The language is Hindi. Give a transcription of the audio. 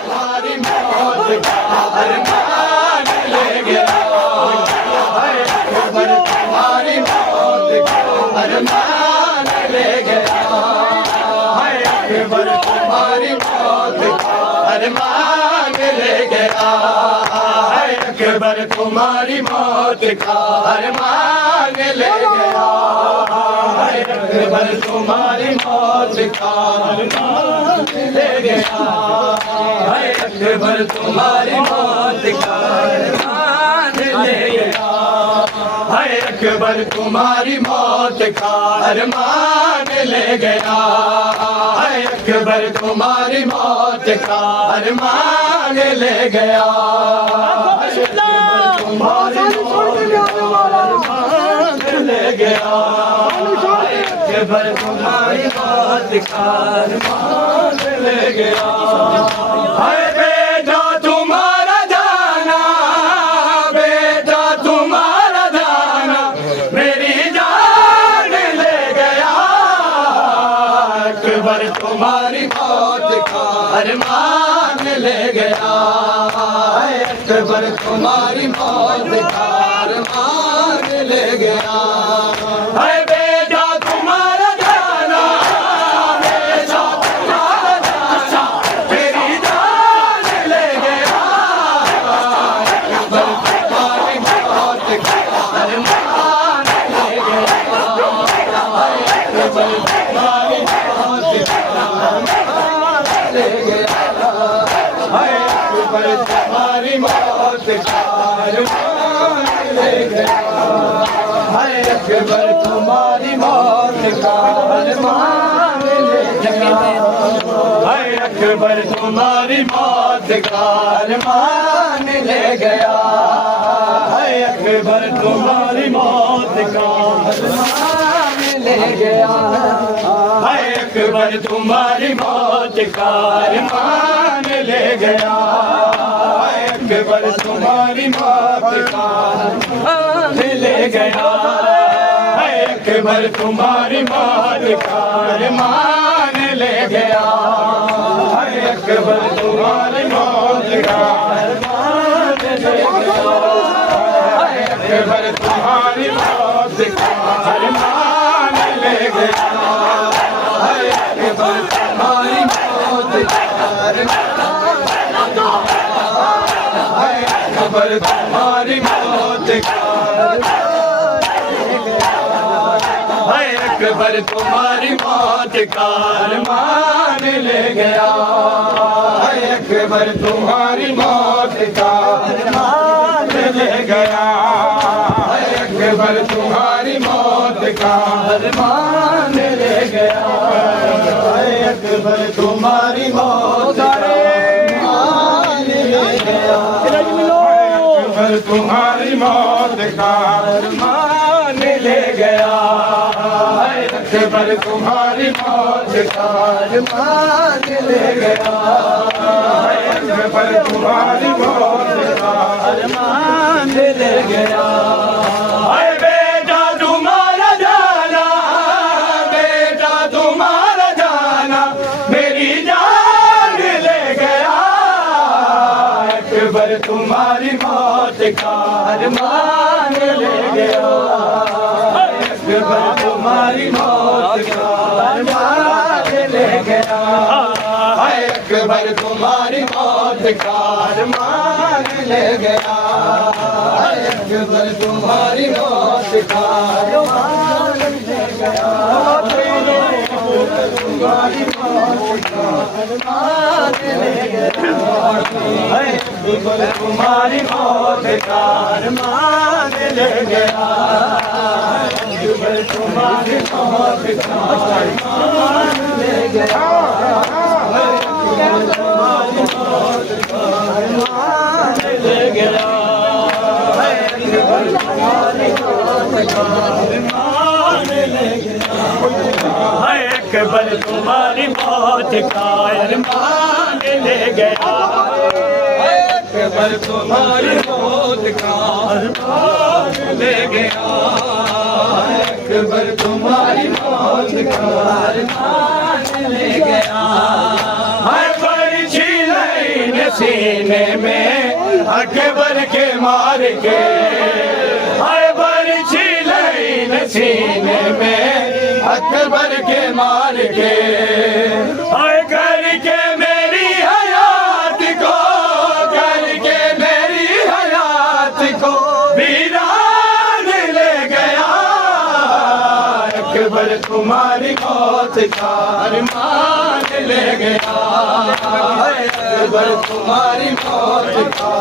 तुम्हारी मौत का अरमान ले गया, तुम्हारी मौत का अरमान ले गया, तुम्हारी मौत का अरमान ले गया, अकबर तुम्हारी मौत का अरमान ले गया, अकबर तुम्हारी मौत का अरमान ले गया, अकबर तुम्हारी मौत का अरमान ले गया, अकबर तुम्हारी मौत का अरमान ले गया, अकबर तुम्हारी मौत का अरमान ले गया, तुम्हारी मौत का अरमान ले गया, अकबर तुम्हारी मौत का अरमान ले गया, हाय बेटा तुम्हारा जाना, बेटा तुम्हारा जाना मेरी जान ले गया, अकबर तुम्हारी मौत का अरमान ले गया, अकबर तुम्हारी मौत का अरमान ले गया, हाय बेटा तुम्हारा जाना, बेटा तुम्हारा जाना मेरी जान ले गया, अकबर तुम्हारी मौत का अरमान ले गया, अकबर तुम्हारी मौत का अरमान ले गया, अकबर तुम्हारी मौत का अरमान ले गया, अकबर तुम्हारी मौत का अरमान ले गया, अकबर तुम्हारी मौत का अरमान ले गया, अकबर तुम्हारी मौत का अरमान ले गया, अकबर तुम्हारी मौत का अरमान ले गया, अकबर तुम्हारी मौत का अरमान ले गया, अकबर तुम्हारी मौत का अरमान ले गया, अकबर तुम्हारी मौत का अरमान ले गया, अकबर तुम्हारी मौत का अरमान ले गया, अकबर तुम्हारी मौत का अकबर तुम्हारी मौत का अकबर तुम्हारी मौत का अरमान ले गया, अकबर तुम्हारी मौत का अरमान ले गया, अकबर तुम्हारी मौत का अरमान ले गया, अकबर तुम्हारी मौत का अरमान ले गया, अकबर तुम्हारी मौत का अरमान ले गया, अकबर तुम्हारी मौत का अरमान ले गया, अकबर तुम्हारी मौत का अरमान ले गया, हाय बेटा तुम्हारा जाना, बेटा तुम्हारा जाना मेरी जान ले गया, अकबर तुम्हारी मौत का अरमान ले गया, अकबर तुम्हारी मौत का अरमान ले गया, अकबर तुम्हारी मौत का अरमान ले गया, अकबर तुम्हारी मौत का अरमान ले गया, तुम्हारी मौत का अरमान ले गया, अकबर तुम्हारी मौत का अरमान ले गया, अकबर तुम्हारी मौत का अरमान ले गया, अकबर तुम्हारी मौत का अरमान ले गया, अकबर तुम्हारी मौत का अरमान ले गया, अकबर तुम्हारी मौत का अरमान ले गया, अकबर तुम्हारी मौत का अरमान ले गया, अकबर तुम्हारी मौत अकबर के मार के हाय बरछी लईन सीने में अकबर के मार के हाय करके मेरी हयात को करके मेरी हयात को वीरान ले गया अकबर तुम्हारी मौत का अरमान ले गया अकबर तुम्हारी मौत का